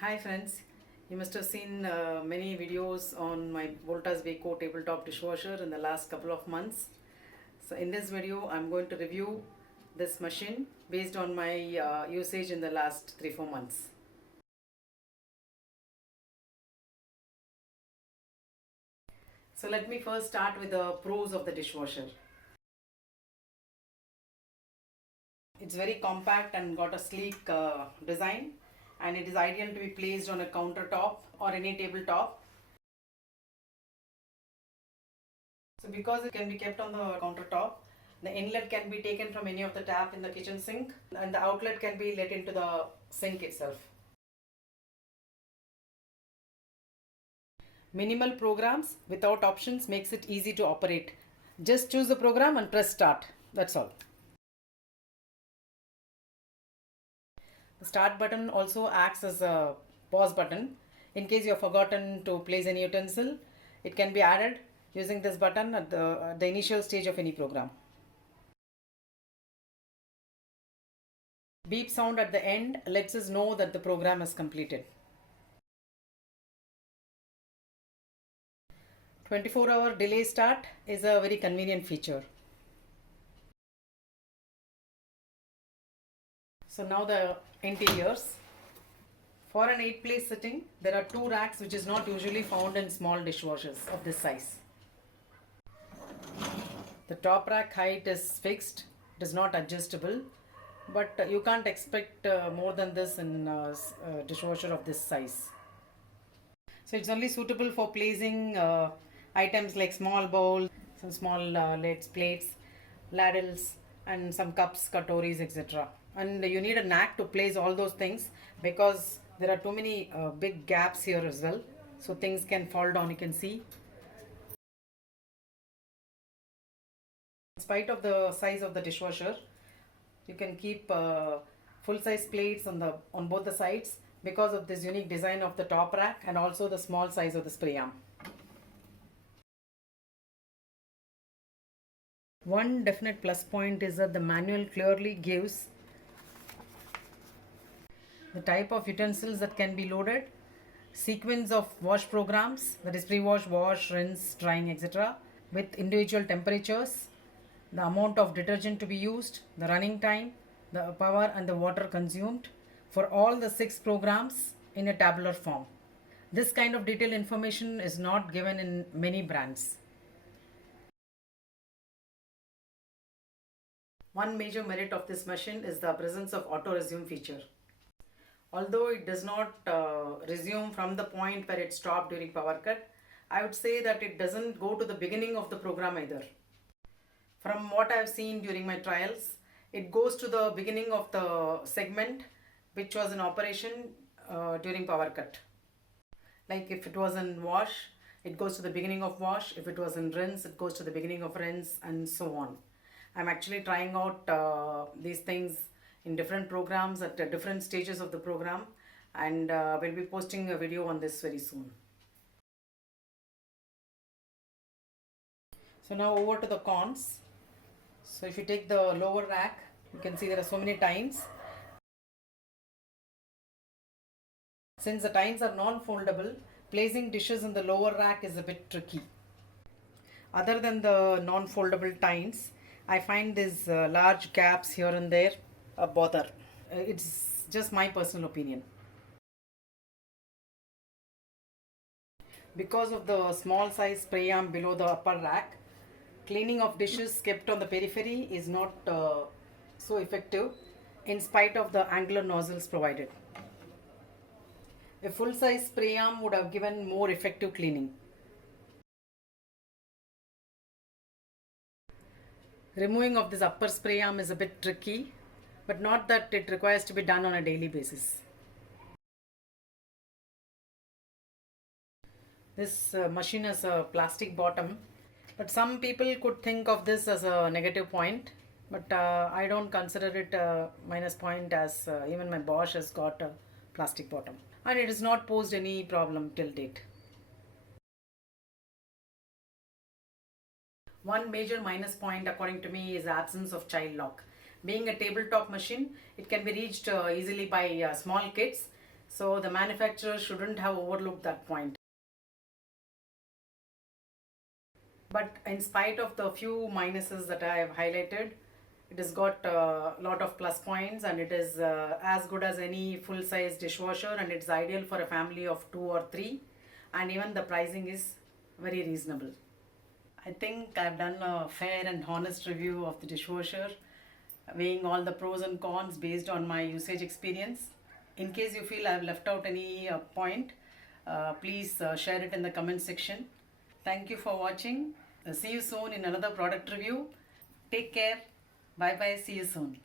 Hi friends, you must have seen many videos on my Voltas Beko tabletop dishwasher in the last couple of months. So in this video I'm going to review this machine based on my usage in the last 3-4 months. So let me first start with the pros of the dishwasher. It's very compact and got a sleek design, and it is ideal to be placed on a countertop or any tabletop. So because it can be kept on the countertop, the inlet can be taken from any of the tap in the kitchen sink and the outlet can be let into the sink itself. Minimal programs without options makes it easy to operate. Just choose the program and press start. That's all. The start button also acts as a pause button. In case you have forgotten to place any utensil, it can be added using this button at the initial stage of any program. Beep sound at the end lets us know that the program is completed. 24-hour delay start is a very convenient feature. So now the interiors. For an 8-place sitting, there are 2 racks which is not usually found in small dishwashers of this size. The top rack height is fixed, it is not adjustable, but you can't expect more than this in a dishwasher of this size. So it's only suitable for placing items like small bowls, some small lids, plates, ladles, and some cups, katoris, etc. And you need a knack to place all those things because there are too many big gaps here as well. So things can fall down, you can see. In spite of the size of the dishwasher, you can keep full-size plates on both the sides because of this unique design of the top rack and also the small size of the spray arm. One definite plus point is that the manual clearly gives the type of utensils that can be loaded, sequence of wash programs, that is pre-wash, wash, rinse, drying, etc., with individual temperatures, the amount of detergent to be used, the running time, the power and the water consumed for all the 6 programs in a tabular form. This kind of detailed information is not given in many brands. One major merit of this machine is the presence of auto resume feature. Although it does not resume from the point where it stopped during power cut, I would say that it doesn't go to the beginning of the program either. From what I have seen during my trials, it goes to the beginning of the segment which was in operation during power cut. Like if it was in wash, it goes to the beginning of wash. If it was in rinse, it goes to the beginning of rinse, and so on. I'm actually trying out these things in different programs at different stages of the program, and we'll be posting a video on this very soon. So now over to the cons. So if you take the lower rack, you can see there are so many tines. Since the tines are non-foldable, placing dishes in the lower rack is a bit tricky. Other than the non-foldable tines, I find these large gaps here and there a bother. It's just my personal opinion. Because of the small size spray arm below the upper rack, cleaning of dishes kept on the periphery is not so effective in spite of the angular nozzles provided. A full-size spray arm would have given more effective cleaning. Removing of this upper spray arm is a bit tricky, but not that it requires to be done on a daily basis. This machine has a plastic bottom, but some people could think of this as a negative point, but I don't consider it a minus point, as even my Bosch has got a plastic bottom and it has not posed any problem till date. One major minus point according to me is the absence of child lock. Being a tabletop machine, it can be reached easily by small kids, So the manufacturer shouldn't have overlooked that point. But in spite of the few minuses that I have highlighted, it has got a lot of plus points, and it is as good as any full-size dishwasher, and it's ideal for a family of 2 or 3, and even the pricing is very reasonable. I think I've done a fair and honest review of the dishwasher, weighing all the pros and cons based on my usage experience. In case you feel I've left out any point, please share it in the comment section. Thank you for watching. See you soon in another product review. Take care. Bye bye. See you soon.